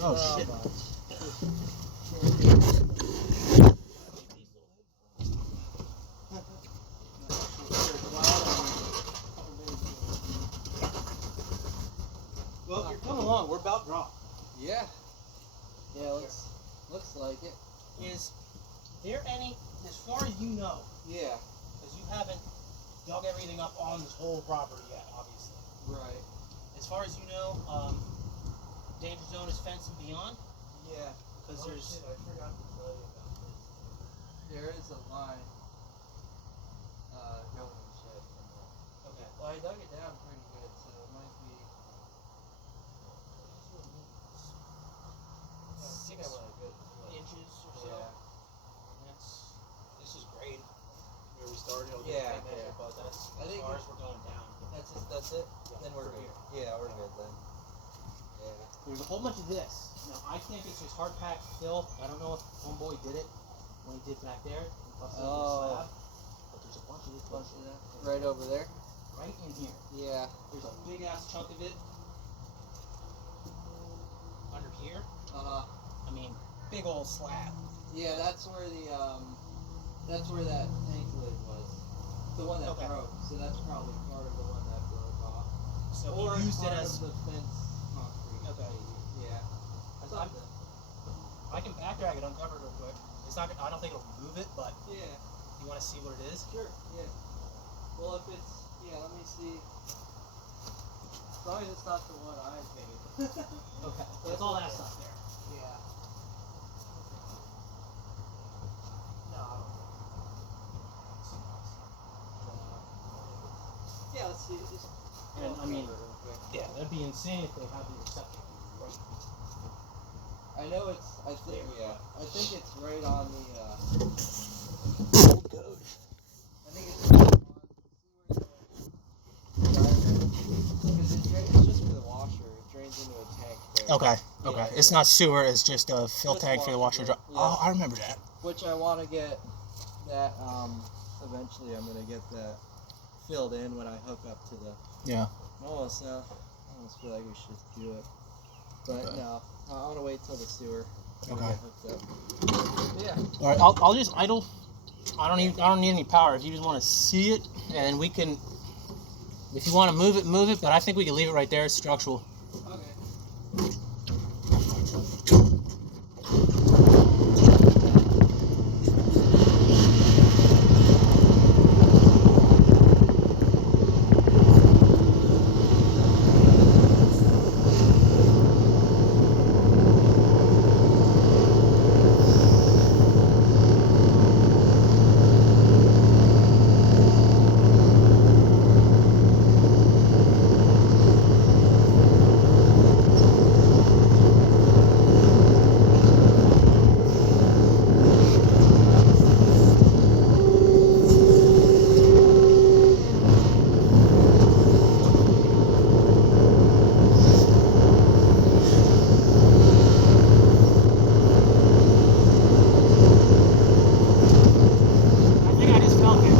Oh shit. Well, you're coming along. We're about drop. Yeah. Yeah, looks like it. Is there any, as far as you know, Yeah. because you haven't dug everything up on this whole property yet, obviously. Right. As far as you know, danger zone is fenced and beyond? Yeah. Because there's... Shit, I forgot to tell you about this. There is a line going in the shed somewhere. Okay. Well, I dug it down pretty good, so it might be... 6 inches or so. Yeah. And this is great. Where we started, I'll Yeah, get measure, but that's I as think far as we're going down. That's it? Yeah, Then we're from good. here. Yeah, we're good then. Yeah. There's a whole bunch of this. Now, I think it's just hard packed fill. I don't know if Homeboy did it when he did back there. He busted up the slab. But there's a bunch of this Right over there? right in here. Yeah. There's a big ass chunk of it under here. I mean, big old slab. Yeah, that's where that tank lid was. The one that broke. So that's probably part of the one that broke off. So Or he used it part as... of the fence concrete. Okay. Yeah. Something. I can back drag it, uncover it real quick. It's not. I don't think it'll move it, but Yeah. you want to see what it is? Sure. Yeah. Well, if it's let me see. As long as it's not the one I made. Okay. So it's all that stuff there. Yeah. No. Yeah, let's see. Just And I mean, yeah, that'd be insane if they had the receptacle. I know it's. I think it's right on the. Old code. I think it's right on. Because it's just for the washer. It drains into a tank. There. Okay. Okay. Yeah, It's not sewer. It's just a fill Just tank for the washer. washer, yeah. Oh, I remember that. Which I want to get that. Eventually, I'm gonna get that filled in when I hook up to the. Yeah. I almost feel like we should do it, but no. I want to wait till the sewer. Okay. Get hooked up. Yeah. All right. I'll just idle. I don't need any power. If you just want to see it, and we can. If you want to move it, move it. But I think we can leave it right there. It's structural. Okay. I think I just felt it.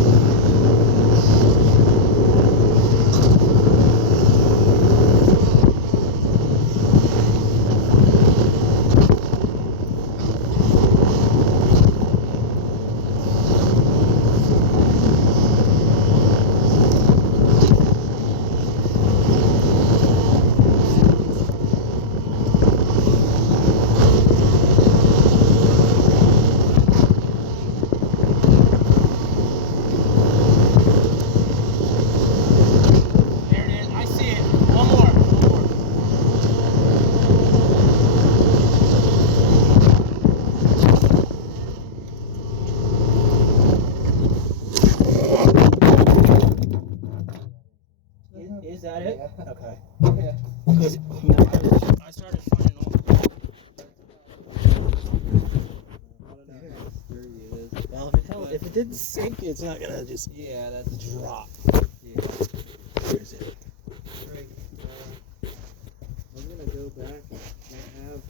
There it is. I see it. One more. Is that it? Yeah. Okay. Yeah. Because I started finding all. I don't know how sturdy it is. Well, if it didn't sink, it's not gonna just Yeah, that's drop. Yeah. Where is it? Right. I'm gonna go back. I have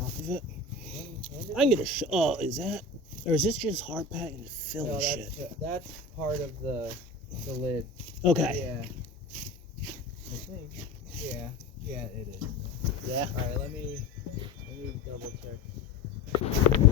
Off of it. I can get a oh, is that, or is this just hard pack and fill No, and shit? that's part of the lid. Okay. Yeah. I think. Yeah. Yeah, it is. Yeah. All right, let me double check.